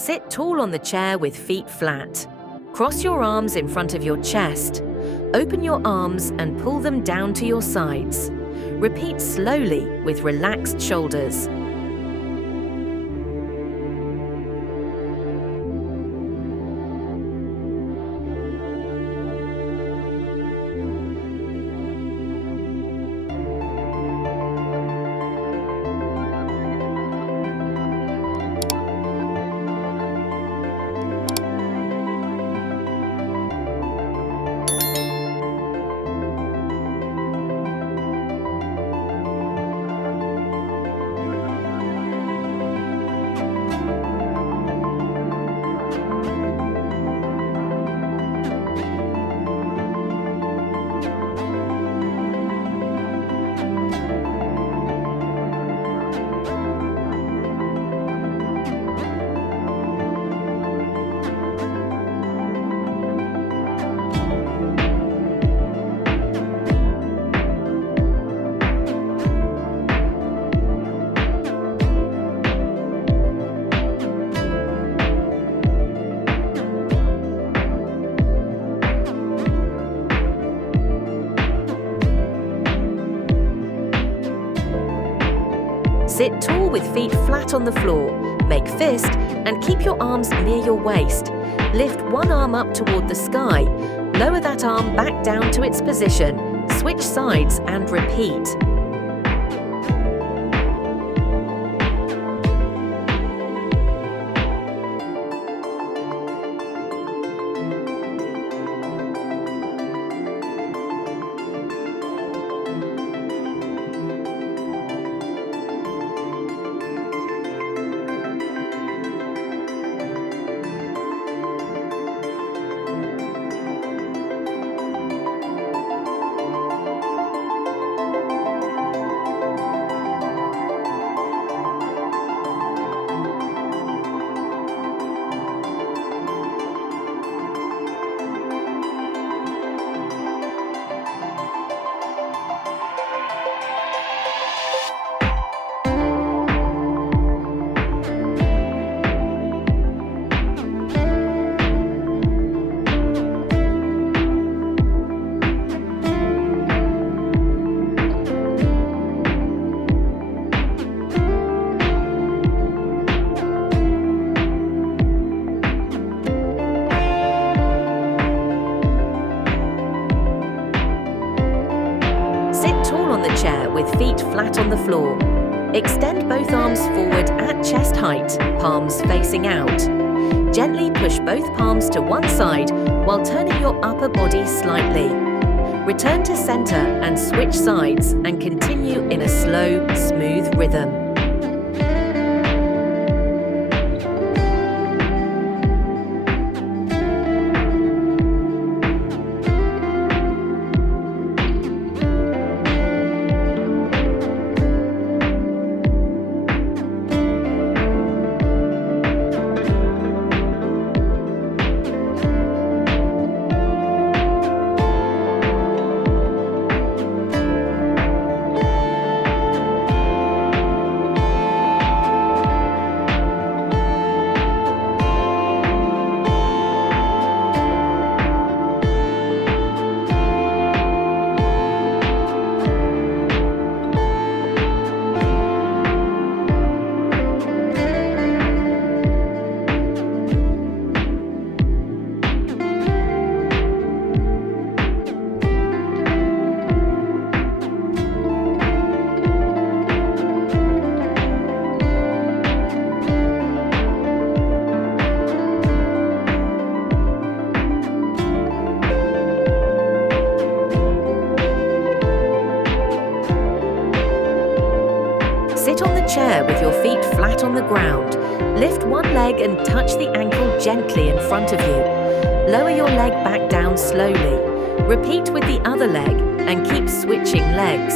Sit tall on the chair with feet flat. Cross your arms in front of your chest. Open your arms and pull them down to your sides. Repeat slowly with relaxed shoulders. Sit tall with feet flat on the floor. Make fist and keep your arms near your waist. Lift one arm up toward the sky. Lower that arm back down to its position. Switch sides and repeat. Chair with feet flat on the floor. Extend both arms forward at chest height, palms facing out. Gently push both palms to one side while turning your upper body slightly. Return to center and switch sides and continue in a slow, smooth rhythm. Sit on the chair with your feet flat on the ground. Lift one leg and touch the ankle gently in front of you. Lower your leg back down slowly. Repeat with the other leg and keep switching legs.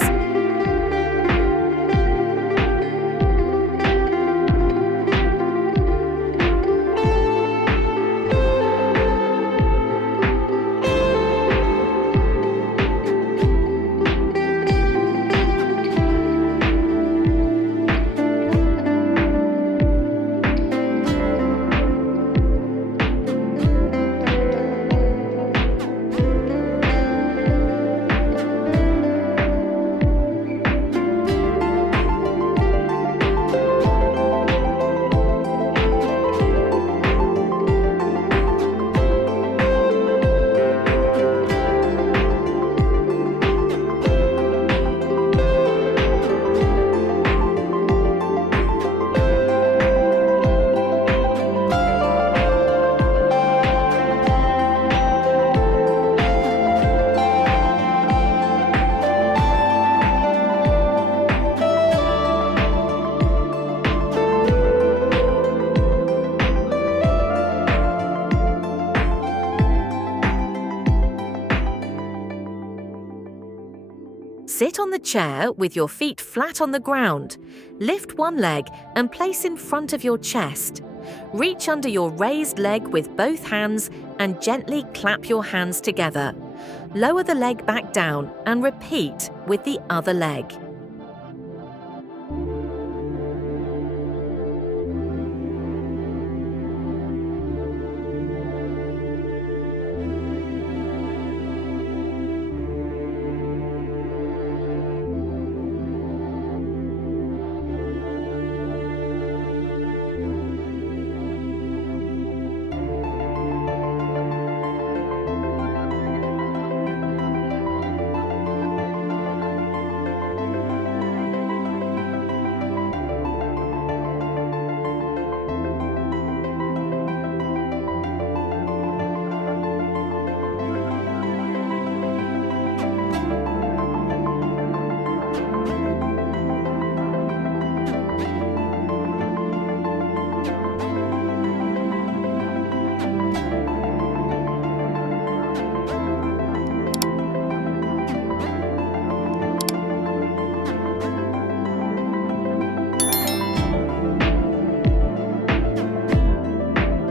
Sit on the chair with your feet flat on the ground. Lift one leg and place in front of your chest. Reach under your raised leg with both hands and gently clap your hands together. Lower the leg back down and repeat with the other leg.